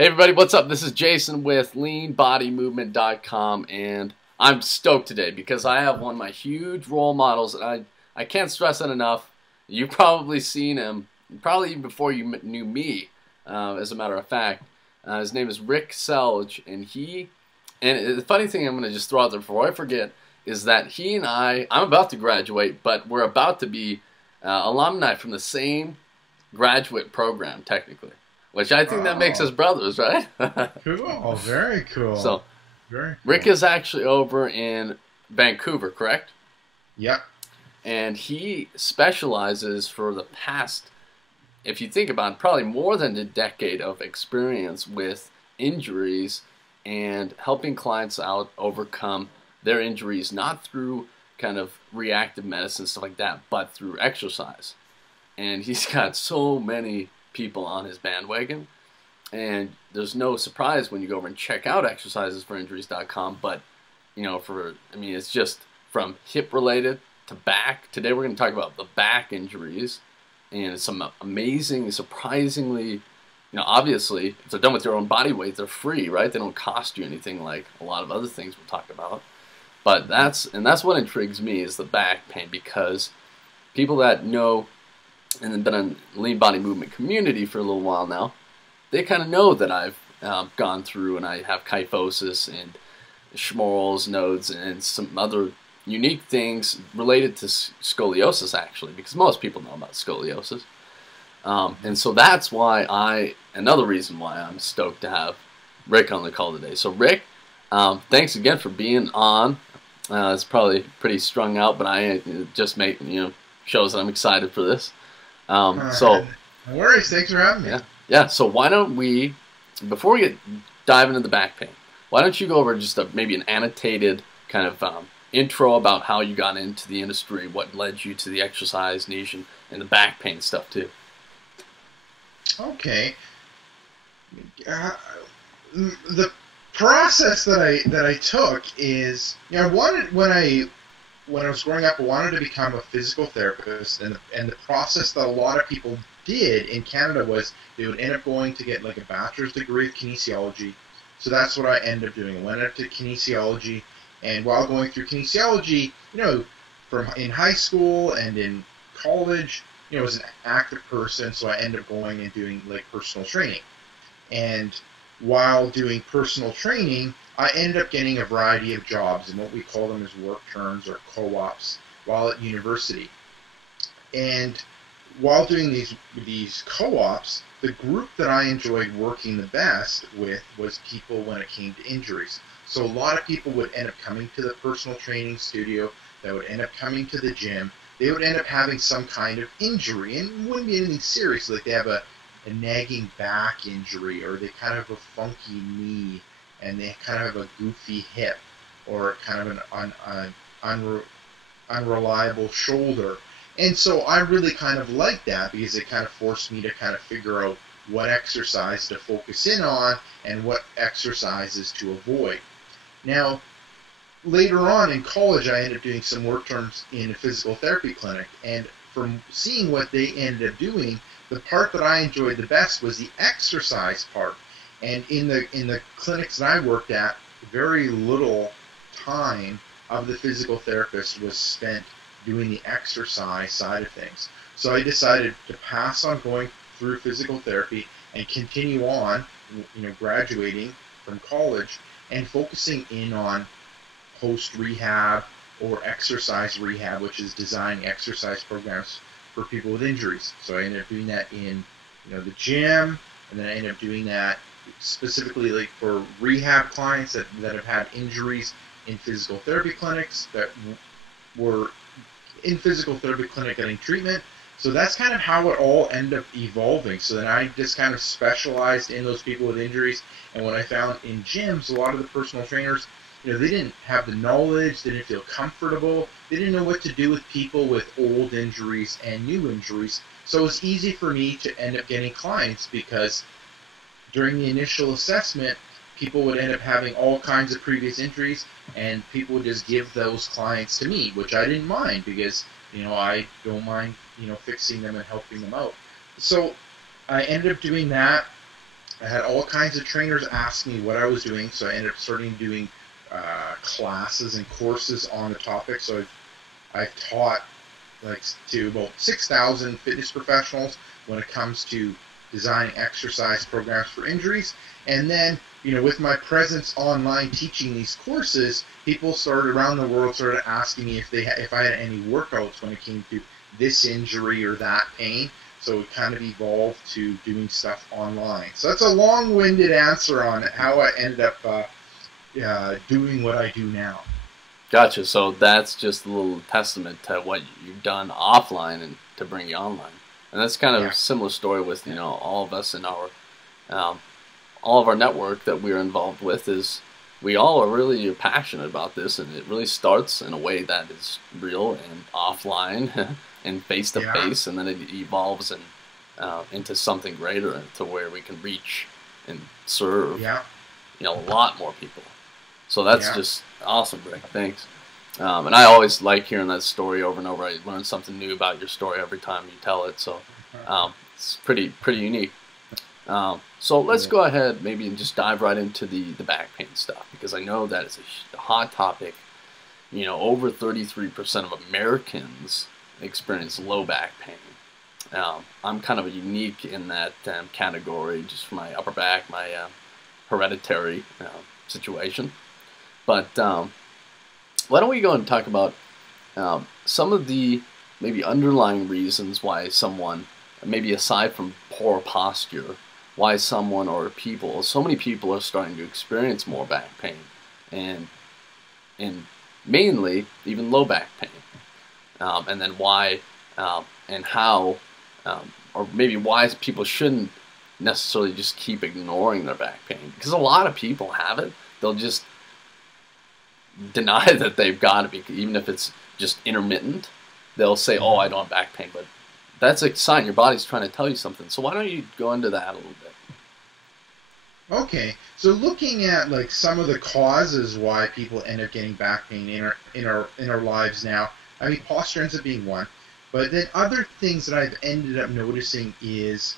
Hey everybody, what's up? This is Jason with leanbodymovement.com, and I'm stoked today because I have one of my huge role models, and I can't stress it enough. You've probably seen him, probably even before you knew me, as a matter of fact. His name is Kaselj, and the funny thing I'm going to just throw out there before I forget is that he and I'm about to graduate, but we're about to be alumni from the same graduate program, technically. Which I think that makes us brothers, right? Cool, very cool. So, very cool. Rick is actually over in Vancouver, correct? Yep. And he specializes for the past, if you think about it, probably more than a decade of experience with injuries and helping clients out overcome their injuries, not through kind of reactive medicine, stuff like that, but through exercise. And he's got so many people on his bandwagon, and there's no surprise when you go over and check out exercisesforinjuries.com. But it's just from hip related to back. Today we're going to talk about the back injuries and some amazing, surprisingly, obviously if they're done with your own body weight, they're free, right? They don't cost you anything like a lot of other things we'll talk about. But that's what intrigues me, is the back pain, because people that know and have been in lean body movement community for a little while now, they kind of know that I've gone through and I have kyphosis and Schmorl's nodes and some other unique things related to scoliosis, actually, because most people know about scoliosis. And so that's why another reason why I'm stoked to have Rick on the call today. So Rick, thanks again for being on. It's probably pretty strung out, but I just shows that I'm excited for this. No worries, thanks for having me. Yeah. So why don't we, before we dive into the back pain, why don't you go over just maybe an annotated kind of intro about how you got into the industry, what led you to the exercise niche and the back pain stuff too. Okay. The process that I took is, when I was growing up, I wanted to become a physical therapist, and the process that a lot of people did in Canada was they would end up going to get like a bachelor's degree of kinesiology. So that's what I ended up doing. I went up to kinesiology, and while going through kinesiology, from in high school and in college, I was an active person, so I ended up going and doing like personal training. And while doing personal training, I ended up getting a variety of jobs, and what we call them as work terms or co-ops while at university. And while doing these co-ops, the group that I enjoyed working the best with was people when it came to injuries. So a lot of people would end up coming to the personal training studio, that would end up coming to the gym. They would end up having some kind of injury, and it wouldn't be anything serious, like they have a nagging back injury, or they kind of have a funky knee, and they kind of have a goofy hip, or kind of an unreliable shoulder. And so I really kind of liked that, because it kind of forced me to kind of figure out what exercise to focus in on and what exercises to avoid. Now, later on in college, I ended up doing some work terms in a physical therapy clinic, and from seeing what they ended up doing, the part that I enjoyed the best was the exercise part. And in the clinics that I worked at, very little time of the physical therapist was spent doing the exercise side of things. So I decided to pass on going through physical therapy and continue on, graduating from college and focusing in on post-rehab or exercise rehab, which is designing exercise programs for people with injuries. So I ended up doing that in the gym, and then I ended up doing that specifically like for rehab clients that have had injuries in physical therapy clinics, that were in physical therapy clinic getting treatment. So that's kind of how it all ended up evolving. So then I just kind of specialized in those people with injuries. And what I found in gyms, a lot of the personal trainers, they didn't have the knowledge, they didn't feel comfortable, they didn't know what to do with people with old injuries and new injuries. So it was easy for me to end up getting clients, because during the initial assessment, people would end up having all kinds of previous injuries, and people would just give those clients to me, which I didn't mind, because I don't mind fixing them and helping them out. So I ended up doing that, I had all kinds of trainers ask me what I was doing, so I ended up starting doing classes and courses on the topic. So I've taught like to about 6,000 fitness professionals when it comes to designing exercise programs for injuries. And then, with my presence online teaching these courses, people started around the world started asking me if I had any workouts when it came to this injury or that pain. So it kind of evolved to doing stuff online. So that's a long-winded answer on how I ended up doing what I do now. Gotcha. So that's just a little testament to what you've done offline and to bring you online. And that's kind of a Yeah. similar story with all of us in our um, all of our network that we're involved with is we all are really passionate about this, and it really starts in a way that is real and offline and face to Yeah. face, and then it evolves and into something greater to where we can reach and serve Yeah. a lot more people. So that's Yeah. just awesome, Greg. Thanks. And I always like hearing that story over and over. I learn something new about your story every time you tell it. So it's pretty unique. So let's Cool. go ahead maybe and just dive right into the back pain stuff, because I know that it's a hot topic. Over 33% of Americans experience low back pain. I'm kind of unique in that category just for my upper back, my hereditary situation. But why don't we go and talk about some of the maybe underlying reasons why someone, maybe aside from poor posture, why someone or people, so many people are starting to experience more back pain, and mainly even low back pain, and then why and how, or maybe why people shouldn't necessarily just keep ignoring their back pain, because a lot of people have it. They'll just deny that they've got it, even if it's just intermittent. They'll say, "Oh, I don't have back pain," but that's a sign your body's trying to tell you something. So why don't you go into that a little bit? Okay, so looking at like some of the causes why people end up getting back pain in our lives now, I mean posture ends up being one, but then other things that I've ended up noticing is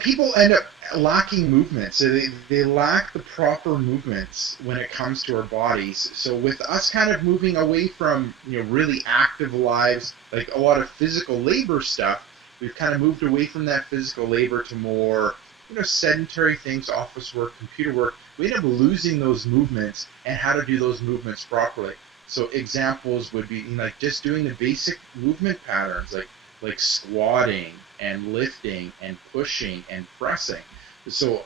people end up lacking movement. So they lack the proper movements when it comes to our bodies. So with us kind of moving away from, really active lives, like a lot of physical labor stuff, we've kind of moved away from that physical labor to more, sedentary things, office work, computer work. We end up losing those movements and how to do those movements properly. So examples would be like just doing the basic movement patterns, like squatting and lifting and pushing and pressing. So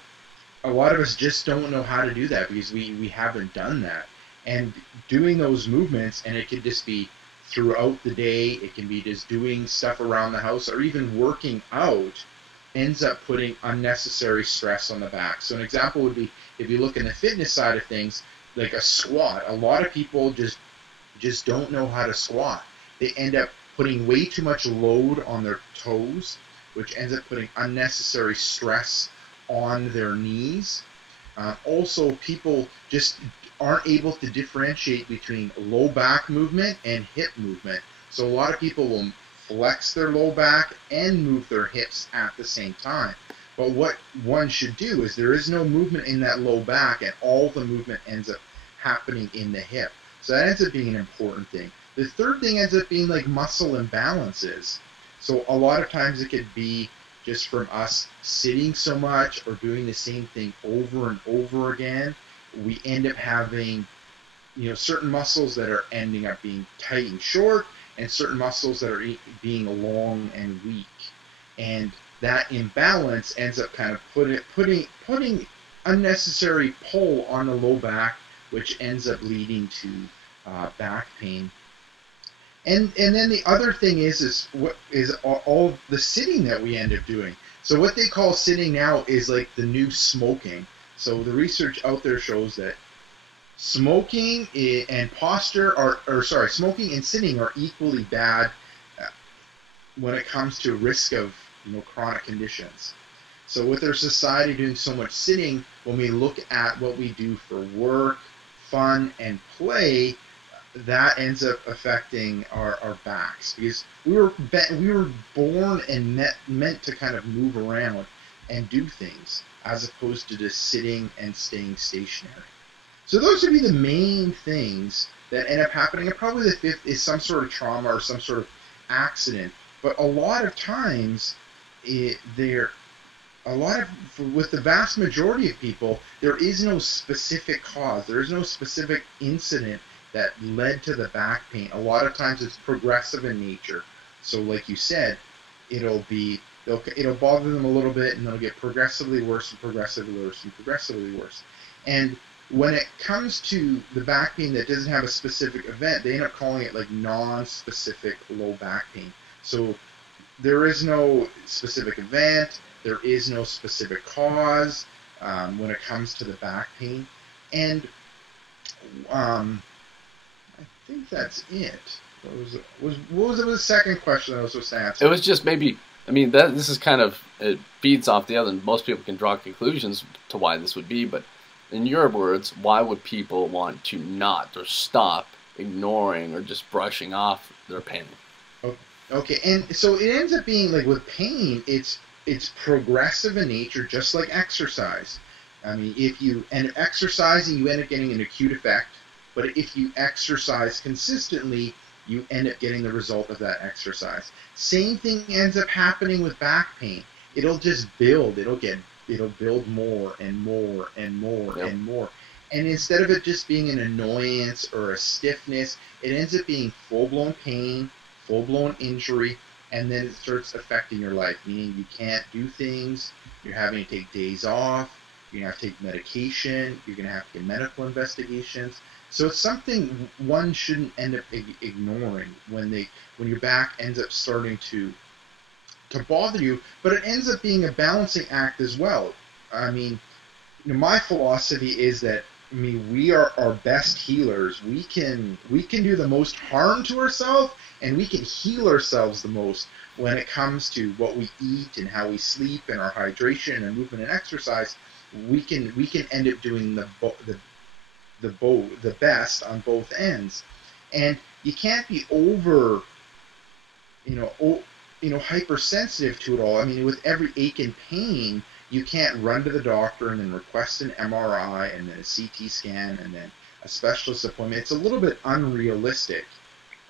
a lot of us just don't know how to do that because we haven't done that. And doing those movements, and it could just be throughout the day, it can be just doing stuff around the house or even working out, ends up putting unnecessary stress on the back. So an example would be if you look in the fitness side of things, like a squat. A lot of people just don't know how to squat. They end up putting way too much load on their toes, which ends up putting unnecessary stress on their knees. Also, people just aren't able to differentiate between low back movement and hip movement. So a lot of people will flex their low back and move their hips at the same time. But what one should do is there is no movement in that low back, and all the movement ends up happening in the hip. So that ends up being an important thing. The third thing ends up being like muscle imbalances. So a lot of times it could be just from us sitting so much or doing the same thing over and over again. We end up having, certain muscles that are ending up being tight and short, and certain muscles that are being long and weak. And that imbalance ends up kind of putting unnecessary pull on the low back, which ends up leading to back pain. And then the other thing is what is all the sitting that we end up doing. So what they call sitting now is like the new smoking. So the research out there shows that smoking and posture smoking and sitting are equally bad when it comes to risk of chronic conditions. So with our society doing so much sitting, when we look at what we do for work, fun, and play, that ends up affecting our backs because we were born and meant to kind of move around, and do things, as opposed to just sitting and staying stationary. So those would be the main things that end up happening. And probably the fifth is some sort of trauma or some sort of accident. But a lot of times, with the vast majority of people, there is no specific cause. There is no specific incident that led to the back pain. A lot of times it's progressive in nature. So like you said, it'll bother them a little bit, and it'll get progressively worse and progressively worse and progressively worse. And when it comes to the back pain that doesn't have a specific event, they end up calling it like non-specific low back pain. So there is no specific event, there is no specific cause when it comes to the back pain. And I think that's it. What was the second question I was supposed to answer? It was just maybe, I mean, this is kind of, it feeds off the other, and most people can draw conclusions to why this would be, but in your words, why would people want to not or stop ignoring or just brushing off their pain? Okay, and so it ends up being like with pain, it's progressive in nature, just like exercise. I mean, if you end up exercising, you end up getting an acute effect, but if you exercise consistently, you end up getting the result of that exercise. Same thing ends up happening with back pain. It'll just build. It'll build more and more and more and more. And instead of it just being an annoyance or a stiffness, it ends up being full-blown pain, full-blown injury, and then it starts affecting your life, meaning you can't do things, you're having to take days off, you're going to have to take medication, you're going to have to get medical investigations. So it's something one shouldn't end up ignoring when your back ends up starting to bother you, but it ends up being a balancing act as well. I mean, my philosophy is that, I mean, we are our best healers. We can do the most harm to ourselves, and we can heal ourselves the most when it comes to what we eat and how we sleep and our hydration and movement and exercise. We can end up doing the best on both ends, and you can't be over, hypersensitive to it all. I mean, with every ache and pain, you can't run to the doctor and then request an MRI and then a CT scan and then a specialist appointment. It's a little bit unrealistic.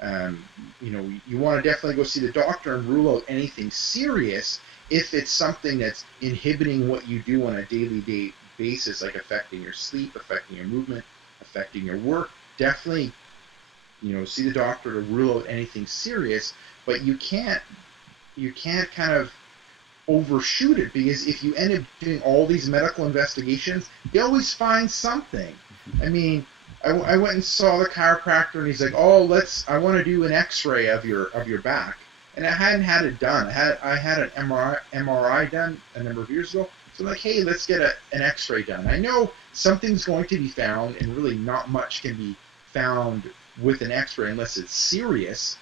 You want to definitely go see the doctor and rule out anything serious if it's something that's inhibiting what you do on a daily basis, like affecting your sleep, affecting your movement, affecting your work. Definitely, see the doctor to rule out anything serious, but you can't kind of overshoot it, because if you end up doing all these medical investigations, they always find something. I mean, I went and saw the chiropractor, and he's like, I want to do an X-ray of your back, and I hadn't had it done. I had an MRI done a number of years ago, so I'm like, hey, let's get an X-ray done. I know something's going to be found, and really not much can be found with an X-ray unless it's serious.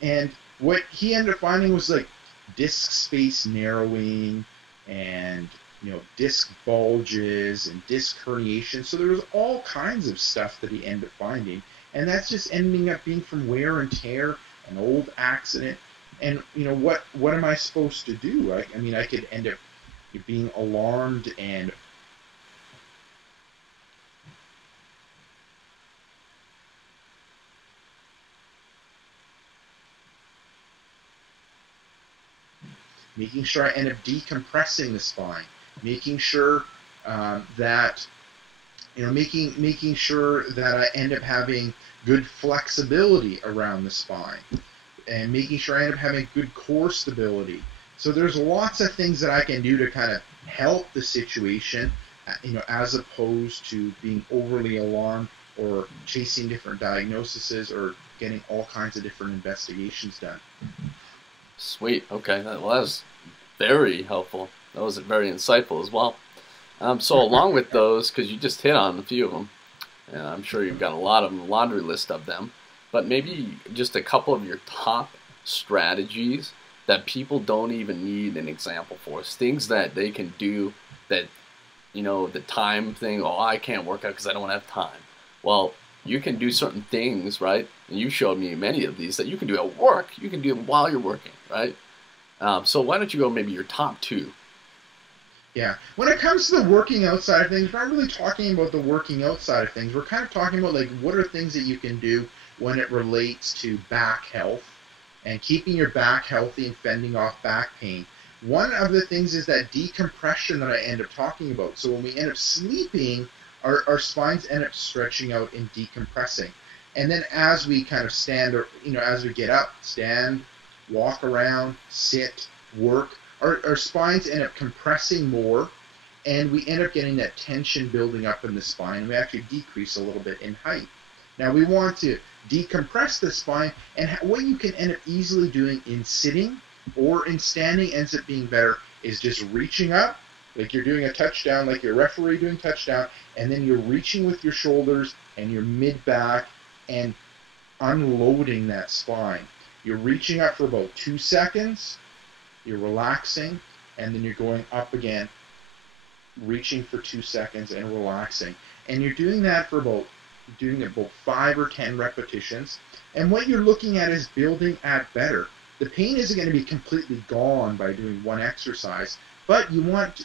And what he ended up finding was like disc space narrowing and disc bulges and disc herniation. So there was all kinds of stuff that he ended up finding, and that's just ending up being from wear and tear, an old accident. And what am I supposed to do? I mean, I could end up being alarmed and making sure I end up decompressing the spine, making sure that making sure that I end up having good flexibility around the spine, and making sure I end up having good core stability. So there's lots of things that I can do to kind of help the situation, as opposed to being overly alarmed or chasing different diagnoses or getting all kinds of different investigations done. Sweet. Okay. That was very helpful. That was very insightful as well. So along with those, because you just hit on a few of them, and I'm sure you've got a lot of them, a laundry list of them, but maybe just a couple of your top strategies that people don't even need an example for. It's things that they can do that, the time thing, I can't work out because I don't have time. Well, you can do certain things, right? And you showed me many of these that you can do at work. You can do them while you're working, right? So why don't you go maybe your top two? Yeah. When it comes to the working out side of things, we're not really talking about the working out side of things. We're kind of talking about like what are things that you can do when it relates to back health and keeping your back healthy and fending off back pain. One of the things is that decompression that I end up talking about. So when we end up sleeping, our spines end up stretching out and decompressing. And then as we kind of stand, or as we get up, stand, walk around, sit, work, our spines end up compressing more, and we end up getting that tension building up in the spine, and we actually decrease a little bit in height. Now we want to decompress the spine, and what you can end up easily doing in sitting or in standing ends up being better is just reaching up, like you're doing a touchdown, like your referee doing touchdown, and then you're reaching with your shoulders and your mid-back and unloading that spine. You're reaching up for about 2 seconds, you're relaxing, and then you're going up again, reaching for 2 seconds and relaxing. And you're doing that for about 5 or 10 repetitions. And what you're looking at is building at better. The pain isn't going to be completely gone by doing one exercise, but you want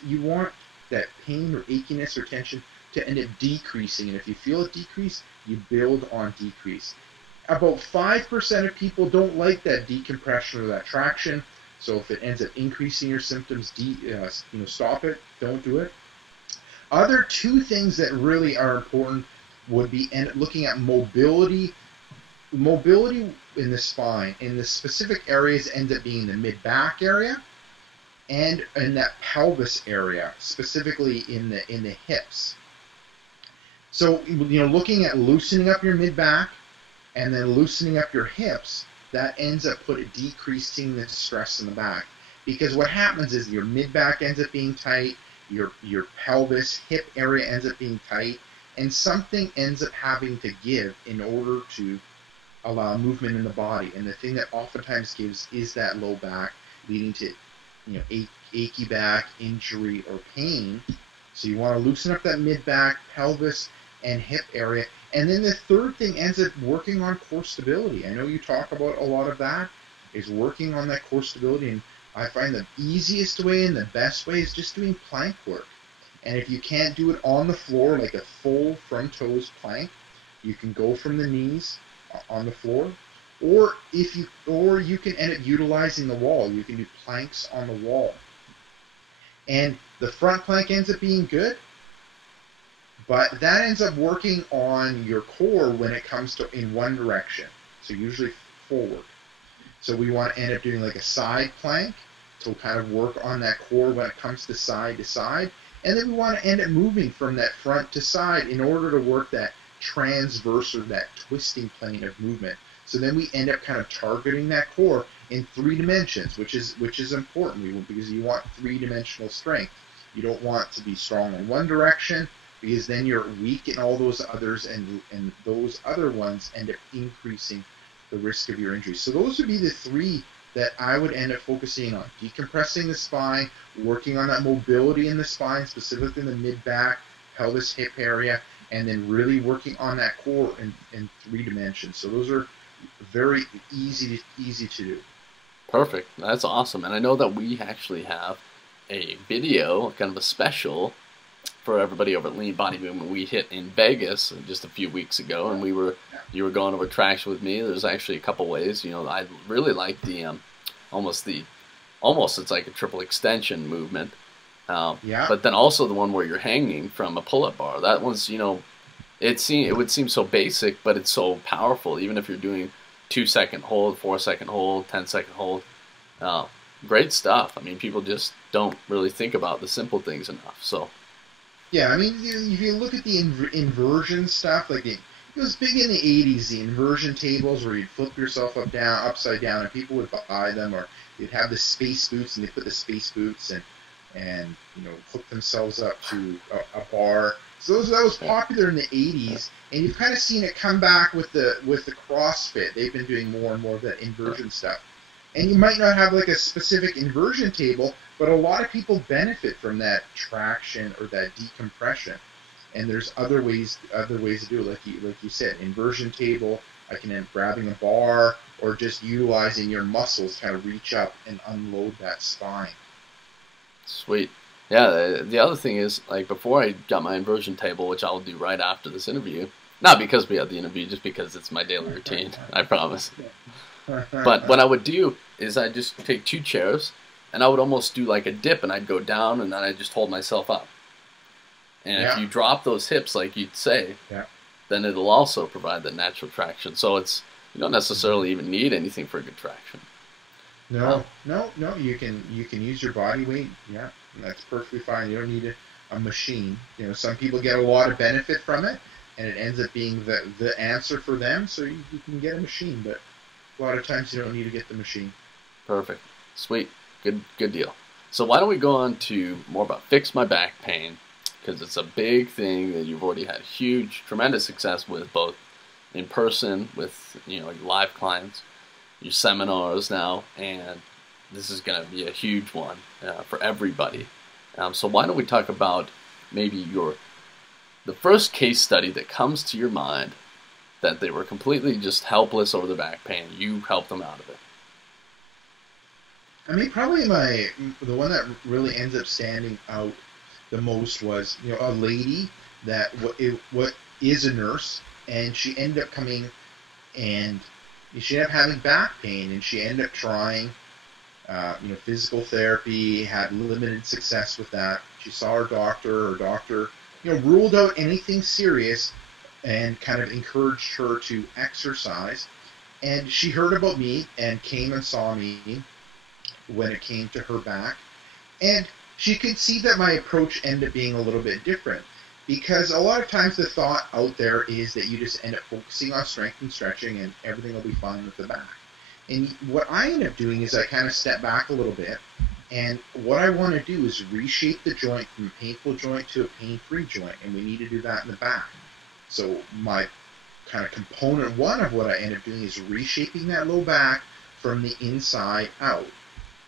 that pain or achiness or tension to end up decreasing. And if you feel it decrease, you build on decrease. About 5% of people don't like that decompression or that traction. So if it ends up increasing your symptoms, stop it. Don't do it. Other two things that really are important would be looking at mobility. Mobility in the spine, in the specific areas, ends up being the mid-back area and in that pelvis area, specifically in the hips. So, looking at loosening up your mid-back and then loosening up your hips, that ends up decreasing the stress in the back. Because what happens is your mid-back ends up being tight, your pelvis, hip area ends up being tight, and something ends up having to give in order to allow movement in the body. And the thing that oftentimes gives is that low back, leading to achy back, injury, or pain. So you want to loosen up that mid-back, pelvis, and hip area. And then the third thing ends up working on core stability. I know you talk about a lot of that, is working on that core stability. And I find the easiest way and the best way is just doing plank work. And if you can't do it on the floor, like a full front toes plank, you can go from the knees on the floor, or you can end up utilizing the wall. You can do planks on the wall. And the front plank ends up being good, but that ends up working on your core when it comes to in one direction. So usually forward. So we want to end up doing like a side plank to kind of work on that core when it comes to side. And then we want to end up moving from that front to side in order to work that transverse or that twisting plane of movement. So then we end up kind of targeting that core in 3 dimensions, which is important because you want 3-dimensional strength. You don't want to be strong in one direction because then you're weak in all those others, and those other ones end up increasing the risk of your injury. So those would be the 3 that I would end up focusing on: decompressing the spine, working on that mobility in the spine, specifically in the mid-back, pelvis, hip area, and then really working on that core in 3 dimensions. So those are very easy to do. Perfect. That's awesome. And I know that we actually have a video, kind of a special for everybody over at Lean Body Movement. We hit in Vegas just a few weeks ago, and you were going over traction with me. There's actually a couple ways. I really like the almost it's like a triple extension movement. Yeah. But then also the one where you're hanging from a pull-up bar. That one's, it would seem so basic, but it's so powerful. Even if you're doing 2-second hold, 4-second hold, 10-second hold. Great stuff. I mean, people just don't really think about the simple things enough. So. Yeah, I mean, if you look at the inversion stuff, like it was big in the 80s, the inversion tables where you'd flip yourself upside down, and people would buy them, or you'd have the space boots, and they put the space boots and hook themselves up to a bar. So that was popular in the 80s, and you've kind of seen it come back with the CrossFit. They've been doing more and more of that inversion stuff. And you might not have like a specific inversion table, but a lot of people benefit from that traction or that decompression. And there's other ways to do it, like you said, inversion table. I can end up grabbing a bar or just utilizing your muscles to kind of reach up and unload that spine. Sweet. Yeah, the other thing is, like, before I got my inversion table, which I'll do right after this interview, not because we had the interview, just because it's my daily routine, I promise. But what I would do is I'd just take 2 chairs, and I would almost do like a dip, and I'd go down, and then I'd just hold myself up. And if Yeah. you drop those hips, like you'd say, Yeah. then it'll also provide that natural traction. So you don't necessarily even need anything for good traction. No, no, no. You can use your body weight. Yeah, and that's perfectly fine. You don't need a machine. You know, some people get a lot of benefit from it, and it ends up being the answer for them. So you can get a machine, but a lot of times you don't need to get the machine. Perfect. Sweet. Good deal. So why don't we go on to more about fix my back pain, because it's a big thing that you've already had huge, tremendous success with, both in person with your live clients, your seminars now, and this is going to be a huge one for everybody. So why don't we talk about maybe the first case study that comes to your mind that they were completely just helpless over the back pain. You helped them out of it. I mean, probably the one that really ends up standing out the most was a lady that what is a nurse, and she ended up coming and she ended up having back pain, and she ended up trying physical therapy, had limited success with that. She saw her doctor. Her doctor ruled out anything serious and kind of encouraged her to exercise. And she heard about me and came and saw me when it came to her back. And she could see that my approach ended up being a little bit different, because a lot of times the thought out there is that you just end up focusing on strength and stretching and everything will be fine with the back. And what I end up doing is I kind of step back a little bit, and what I want to do is reshape the joint from a painful joint to a pain-free joint, and we need to do that in the back. So my kind of component one of what I end up doing is reshaping that low back from the inside out.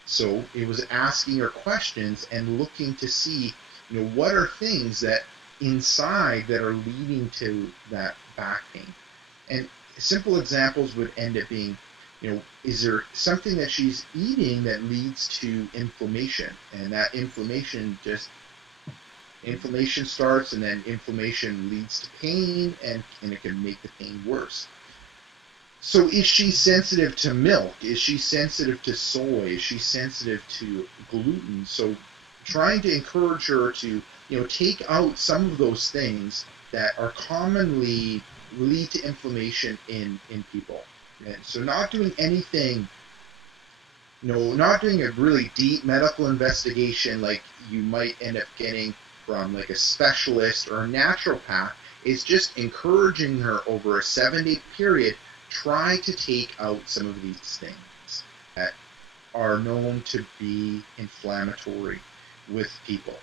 So it was asking her questions and looking to see, what are things that inside that are leading to that back pain. And simple examples would end up being, is there something that she's eating that leads to inflammation? And that inflammation starts, and then inflammation leads to pain, and it can make the pain worse. So is she sensitive to milk? Is she sensitive to soy? Is she sensitive to gluten? So trying to encourage her to, take out some of those things that are commonly lead to inflammation in people. And so not doing anything, not doing a really deep medical investigation like you might end up getting from like a specialist or a naturopath. Is just encouraging her over a 7-day period, try to take out some of these things that are known to be inflammatory with people.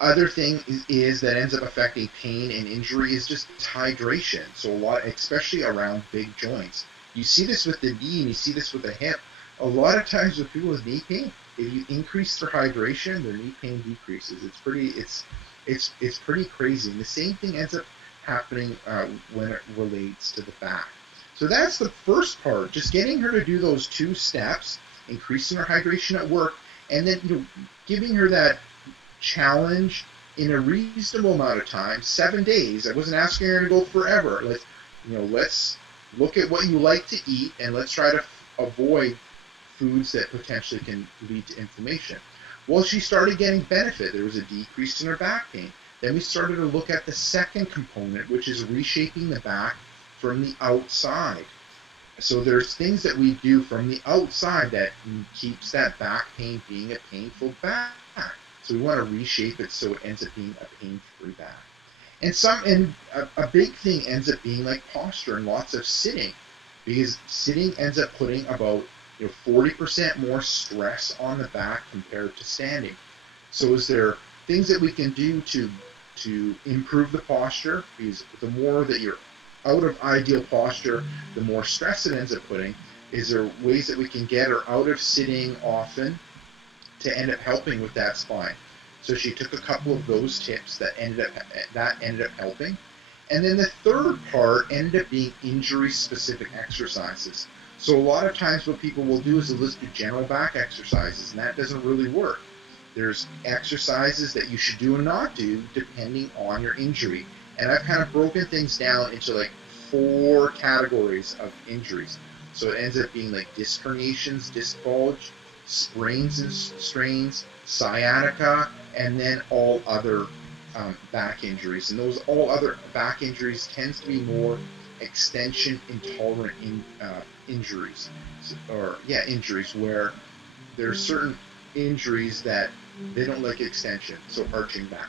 Other thing is that ends up affecting pain and injury is just hydration. So a lot, especially around big joints. You see this with the knee and you see this with the hip. A lot of times with people with knee pain, if you increase their hydration, their knee pain decreases. It's pretty crazy. And the same thing ends up happening when it relates to the back. So that's the first part, just getting her to do those 2 steps, increasing her hydration at work, and then giving her that challenge in a reasonable amount of time, 7 days. I wasn't asking her to go forever. Let's look at what you like to eat, and let's try to avoid foods that potentially can lead to inflammation. Well, she started getting benefit. There was a decrease in her back pain. Then we started to look at the second component, which is reshaping the back from the outside. So there's things that we do from the outside that keeps that back pain being a painful back. So we want to reshape it so it ends up being a pain-free back. And a big thing ends up being like posture and lots of sitting, because sitting ends up putting about 40% more stress on the back compared to standing. So is there things that we can do to improve the posture? Because the more that you're out of ideal posture, the more stress it ends up putting. Is there ways that we can get her out of sitting often to end up helping with that spine? So she took a couple of those tips that ended up helping. And then the third part ended up being injury-specific exercises. So a lot of times what people will do is they'll just do general back exercises, and that doesn't really work. There's exercises that you should do and not do depending on your injury. And I've kind of broken things down into like 4 categories of injuries. So it ends up being like disc herniations, disc bulge, sprains and strains, sciatica, and then all other back injuries. And those all other back injuries tends to be more extension intolerant injuries, injuries where there's certain injuries that they don't like extension, so arching back.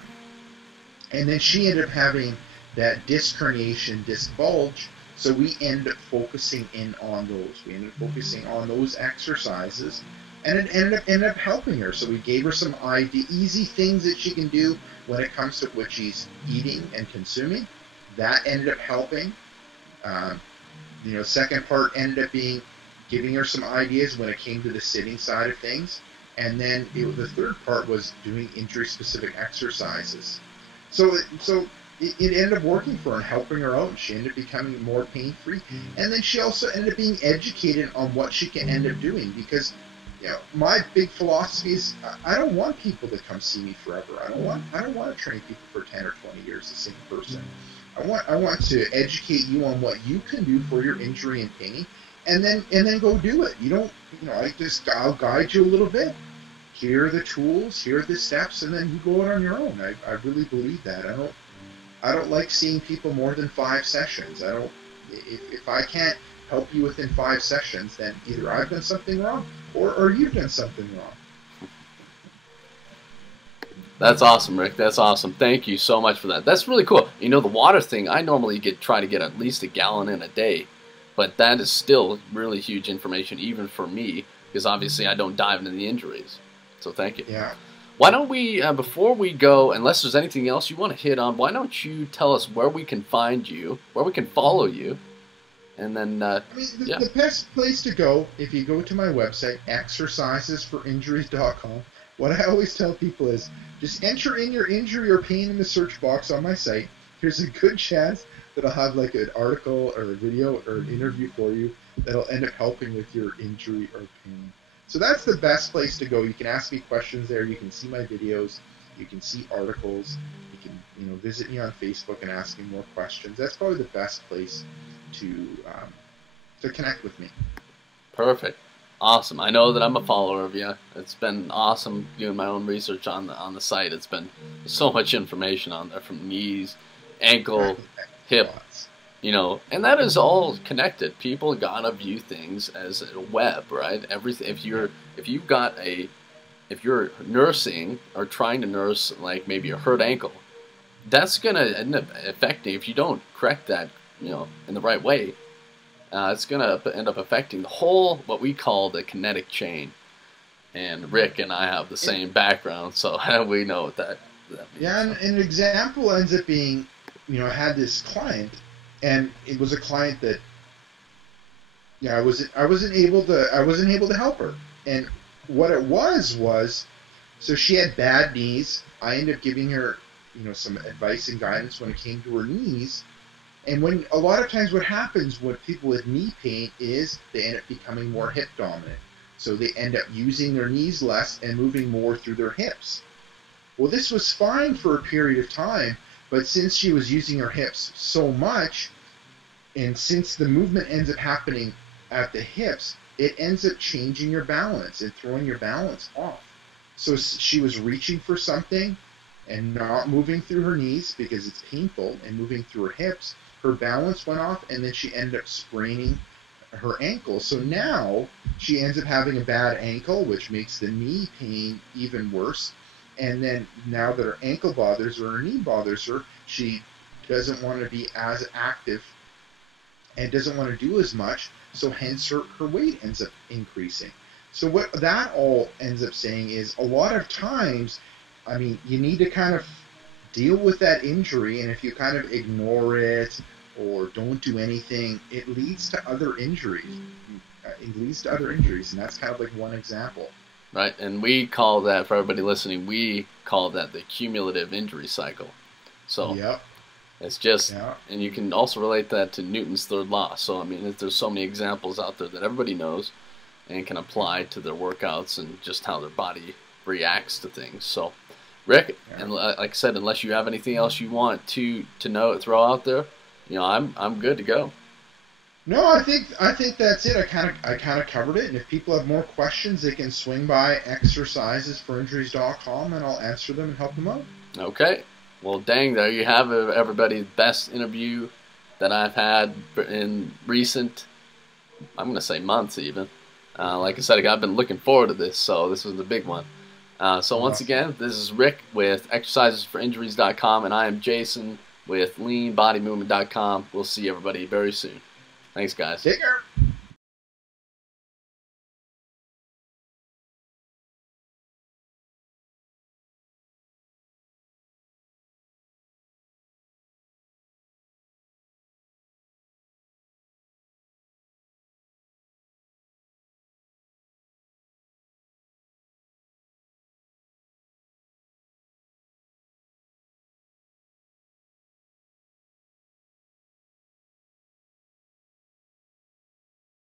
And then she ended up having that disc herniation, disc bulge, so we ended up focusing in on those. We ended up focusing on those exercises, and it ended up helping her. So we gave her some easy things that she can do when it comes to what she's eating and consuming. That ended up helping. Second part ended up being giving her some ideas when it came to the sitting side of things. And then the third part was doing injury-specific exercises. So it ended up working for her and helping her out. She ended up becoming more pain-free. And then she also ended up being educated on what she can end up doing. Because, my big philosophy is I don't want people to come see me forever. I don't want to train people for 10 or 20 years, the same person. I want to educate you on what you can do for your injury and pain, and then go do it. I'll guide you a little bit. Here are the tools, here are the steps, and then you go out on your own. I really believe that. I don't like seeing people more than 5 sessions. If I can't help you within 5 sessions, then either I've done something wrong or you've done something wrong. That's awesome, Rick. That's awesome. Thank you so much for that. That's really cool. The water thing, I normally try to get at least a gallon in a day, but that is still really huge information even for me, because obviously I don't dive into the injuries. So thank you. Yeah. Why don't we, before we go, unless there's anything else you want to hit on, why don't you tell us where we can find you, where we can follow you, and then, the best place to go, if you go to my website, exercisesforinjuries.com, what I always tell people is, just enter in your injury or pain in the search box on my site. There's a good chance that I'll have like an article or a video or an interview for you that'll end up helping with your injury or pain. So that's the best place to go. You can ask me questions there. You can see my videos. You can see articles. You can, visit me on Facebook and ask me more questions. That's probably the best place to connect with me. Perfect. Awesome. I know that I'm a follower of you. It's been awesome doing my own research on the site. It's been so much information on there, from knees, ankle, hip, and that is all connected. People gotta view things as a web, right? Everything. If you're nursing or trying to nurse, like maybe a hurt ankle, that's gonna end up affecting. If you don't correct that, in the right way, it's gonna end up affecting the whole, what we call the kinetic chain. And Rick and I have the same background, so we know what that means. Yeah, and an example ends up being, I had this client. And it was a client that, I wasn't able to help her. And what it was, so she had bad knees. I ended up giving her, some advice and guidance when it came to her knees. And when a lot of times what happens with people with knee pain is they end up becoming more hip dominant. So they end up using their knees less and moving more through their hips. Well, this was fine for a period of time, but since she was using her hips so much, and since the movement ends up happening at the hips, it ends up changing your balance and throwing your balance off. So she was reaching for something and not moving through her knees because it's painful, and moving through her hips. Her balance went off, and then she ended up spraining her ankle. So now she ends up having a bad ankle, which makes the knee pain even worse. And then now that her ankle bothers her, her knee bothers her, she doesn't want to be as active and doesn't want to do as much, so hence her weight ends up increasing. So what that all ends up saying is, a lot of times, you need to kind of deal with that injury, and if you kind of ignore it or don't do anything, it leads to other injuries. And that's kind of like one example. Right, and we call that, for everybody listening, we call that the cumulative injury cycle. So yep. It's just, and you can also relate that to Newton's third law. So, there's so many examples out there that everybody knows and can apply to their workouts and just how their body reacts to things. So, Rick, Yeah. and like I said, unless you have anything else you want to throw out there, I'm good to go. No, I think that's it. I kind of covered it. And if people have more questions, they can swing by exercisesforinjuries.com, and I'll answer them and help them out. Okay. Well, dang, there you have it, everybody. Best interview that I've had in recent, I'm going to say months even. Like I said, I've been looking forward to this, so this was the big one. So once again, this is Rick with exercisesforinjuries.com, and I am Jason with leanbodymovement.com. We'll see everybody very soon. Thanks, guys. Take care.